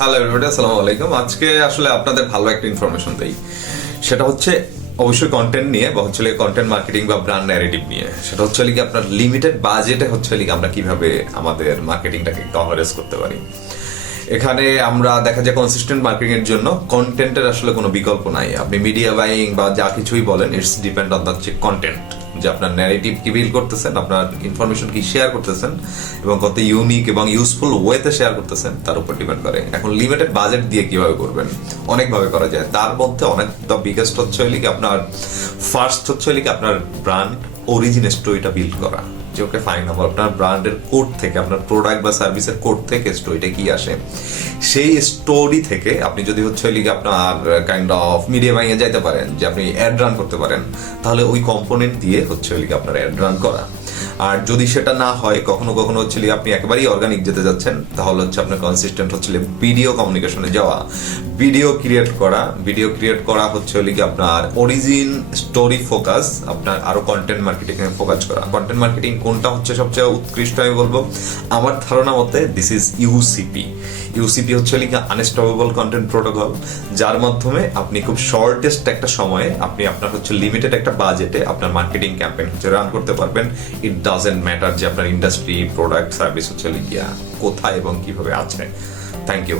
Hello everybody, আসসালামু আলাইকুম। আজকে আসলে আপনাদের ভালো একটা ইনফরমেশন দেই, সেটা হচ্ছে অবশ্যই কন্টেন্ট নিয়ে বা হচ্ছে কন্টেন্ট মার্কেটিং বা ব্র্যান্ড ন্যারেটিভ নিয়ে। সেটা হচ্ছে কি আপনার লিমিটেড বাজেটে হচ্ছে আমরা কিভাবে আমাদের মার্কেটিংটাকে কভারেজ করতে পারি। এখানে আমরা দেখা যায় কনসিস্টেন্ট মার্কেটিং এর জন্য কন্টেন্টের আসলে কোনো বিকল্প নাই। আপনি মিডিয়া বাইং বা যা কিছুই বলেন, it's depend on the content, যে আপনার ন্যারেটিভ কি বিল্ড করতেছেন, আপনার ইনফরমেশন কি শেয়ার করতেছেন এবং কত ইউনিক এবং ইউজফুল ওয়েতে শেয়ার করতেছেন তার উপর ডিপেন্ড করে। এখন লিমিটেড বাজেট দিয়ে কিভাবে করবেন, অনেকভাবে করা যায়। তার মধ্যে অনেক দ্য বিগেস্ট হচ্ছে কি আপনার ফার্স্ট হচ্ছে কি আপনার ব্র্যান্ড অরিজিন স্টোরিটা বিল্ড করা। যে ওকে ফাইন, আপনার ব্র্যান্ডের কোড থেকে, আপনার প্রোডাক্ট বা সার্ভিসের কোড থেকে স্টোরিটা কি আসে, সেই স্টোরি থেকে আপনি যদি হচ্ছে লিগে আপনার কাইন্ড অফ মিডিয়া বাইংয়ে যাইতে পারেন, যে আপনি অ্যাড রান করতে পারেন, তাহলে ওই কম্পোনেন্ট দিয়ে হচ্ছে লিগে আপনার অ্যাড রান করা। আর যদি সেটা না হয়, কখনো কখনো হচ্ছে আপনি একেবারেই অর্গানিক যেতে যাচ্ছেন, তাহলে হচ্ছে আপনার কনসিস্টেন্ট হচ্ছে ভিডিও কমিউনিকেশনে যাওয়া, ভিডিও ক্রিয়েট করা হচ্ছে কি আপনার অরিজিন স্টোরি ফোকাস, আপনার আরো কন্টেন্ট মার্কেটিং এ ফোকাস করা। কন্টেন্ট মার্কেটিং কোনটা হচ্ছে সবচেয়ে উৎকৃষ্ট আমি বলবো, আমার ধারণা মতে দিস ইজ ইউসিপি হচ্ছে লিখে আনস্টপেবল কন্টেন্ট প্রোটোকল, যার মাধ্যমে আপনি খুব শর্টেস্ট একটা সময়ে আপনি আপনার হচ্ছে লিমিটেড একটা বাজেটে আপনার মার্কেটিং ক্যাম্পেইন হচ্ছে রান করতে পারবেন। ইট ডাজেন্ট ম্যাটার যে আপনার ইন্ডাস্ট্রি, প্রোডাক্ট, সার্ভিস হচ্ছে লিখিয়া কোথায় এবং কিভাবে আছে। Thank you.